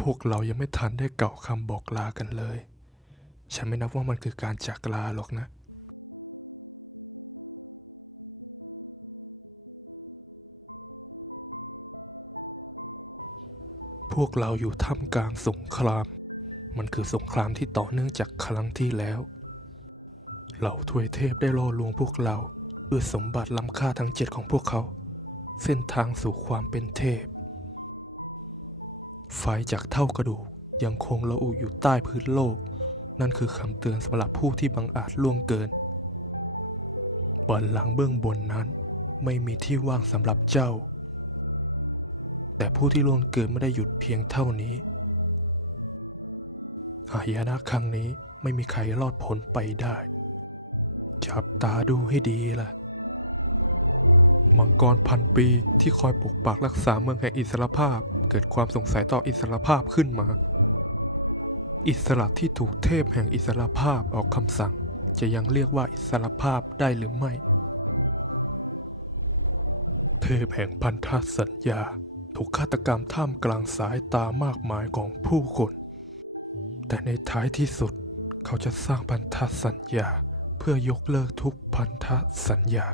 พวกเรายังไม่ทันได้เก่าคำบอกลากันเลย ฉันไม่นับว่ามันคือการจากลาหรอกนะ พวกเราอยู่ท่ามกลางสงคราม มันคือสงครามที่ต่อเนื่องจากครั้งที่แล้ว เหล่าทวยเทพได้ล่อลวงพวกเราด้วยสมบัติล้ำค่าทั้งเจ็ดของพวกเขา เส้นทางสู่ความเป็นเทพ ไฟจากเท่ากระดูกยังคงระอุอยู่ใต้พื้นโลก นั่นคือคำเตือนสำหรับผู้ที่บังอาจล่วงเกินบนหลังเบื้องบนนั้น ไม่มีที่ว่างสำหรับเจ้า แต่ผู้ที่ล่วงเกินไม่ได้หยุดเพียงเท่านี้หายนะครั้งนี้ไม่มีใครรอดพ้นไปได้ จับตาดูให้ดีล่ะ มังกรพันปีที่คอยปกปักรักษาเมืองแห่งอิสรภาพ เกิดความสงสัยต่ออิสรภาพขึ้นมา อิสระที่ถูกเทพแห่งอิสรภาพออกคำสั่ง จะยังเรียกว่าอิสรภาพได้หรือไม่ เทพแห่งพันธสัญญาถูกฆาตกรรมท่ามกลางสายตามากมายของผู้คน แต่ในท้ายที่สุดเขาจะสร้างพันธสัญญา เพื่อยกเลิกทุกพันธสัญญา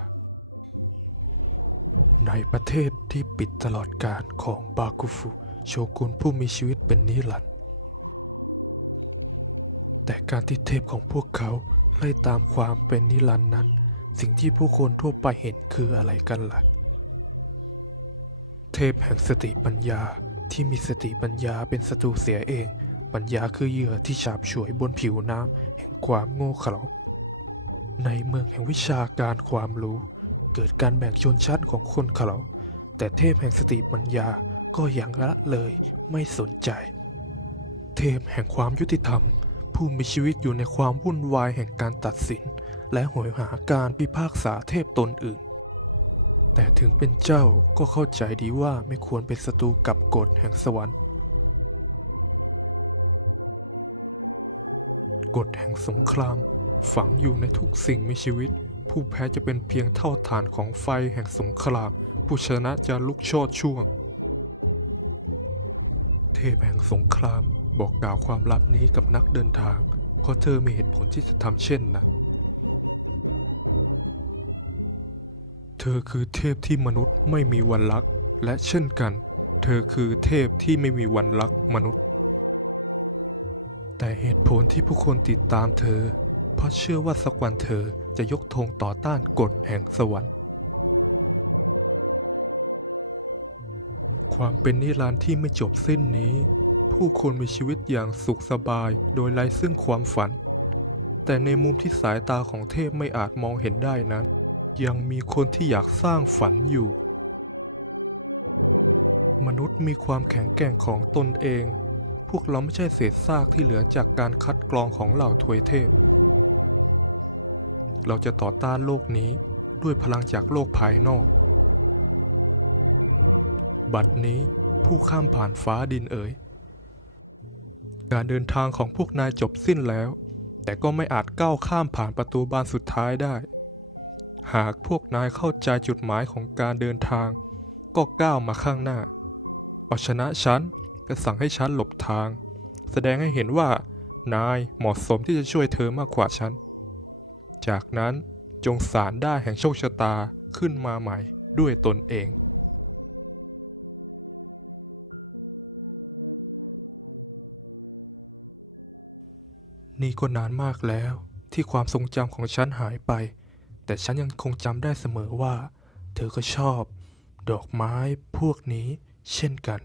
ในประเทศที่ปิดตลอดกาลของบากุฟุโชกุนผู้มีชีวิตเป็นนิรันดร์แต่การที่เทพของพวกเขาไล่ตามความเป็นนิรันดร์นั้น สิ่งที่ผู้คนทั่วไปเห็นคืออะไรกันล่ะ เทพแห่งสติปัญญาที่มีสติปัญญาเป็นศัตรูเสียเอง ปัญญาคือเหยื่อที่ฉาบฉวยบนผิวน้ำแห่งความโง่เขลาในเมืองแห่งวิชาการความรู้ เกิดการแบ่งชนชั้นของคนเขา แต่เทพแห่งสติปัญญาก็อยังละเลยไม่สนใจ เทพแห่งความยุติธรรม ผู้มีชีวิตอยู่ในความวุ่นวายแห่งการตัดสิน และโหยหาการพิพากษาเทพตนอื่น แต่ถึงเป็นเจ้าก็เข้าใจดีว่าไม่ควรเป็นศัตรูกับกฎแห่งสวรรค์กฎแห่งสงครามฝังอยู่ในทุกสิ่งมีชีวิต ผู้แพ้จะเป็นเพียงเท่าฐานของไฟแห่งสงคราม ผู้ชนะจะลุกโชดช่วง เทพแห่งสงครามบอกกล่าวความลับนี้กับนักเดินทาง เพราะเธอมีเหตุผลที่จะทำเช่นนั้น เธอคือเทพที่มนุษย์ไม่มีวันรัก และเช่นกัน เธอคือเทพที่ไม่มีวันรักมนุษย์ แต่เหตุผลที่ผู้คนติดตามเธอ เพราะเชื่อว่าสักวันเธอ จะยกธงต่อต้านกฎแห่งสวรรค์ ความเป็นนิรันดร์ที่ไม่จบสิ้นนี้ ผู้คนมีชีวิตอย่างสุขสบายโดยไร้ซึ่งความฝัน แต่ในมุมที่สายตาของเทพไม่อาจมองเห็นได้นั้น ยังมีคนที่อยากสร้างฝันอยู่ มนุษย์มีความแข็งแกร่งของตนเอง พวกเราไม่ใช่เศษซากที่เหลือจากการคัดกรองของเหล่าทวยเทพ เราจะต่อต้านโลกนี้ด้วยพลังจากโลกภายนอก บัดนี้ผู้ข้ามผ่านฟ้าดินเอ๋ยการเดินทางของพวกนายจบสิ้นแล้ว แต่ก็ไม่อาจก้าวข้ามผ่านประตูบานสุดท้ายได้ หากพวกนายเข้าใจจุดหมายของการเดินทาง ก็ก้าวมาข้างหน้า เอาชนะฉันก็สั่งให้ฉันหลบทาง แสดงให้เห็นว่านายเหมาะสมที่จะช่วยเธอมากกว่าฉัน จากนั้นจงสารได้แห่งโชคชะตาขึ้นมาใหม่ด้วยตนเอง นี่ก็นานมากแล้วที่ความทรงจำของฉันหายไป แต่ฉันยังคงจำได้เสมอว่า เธอก็ชอบ ดอกไม้พวกนี้เช่นกัน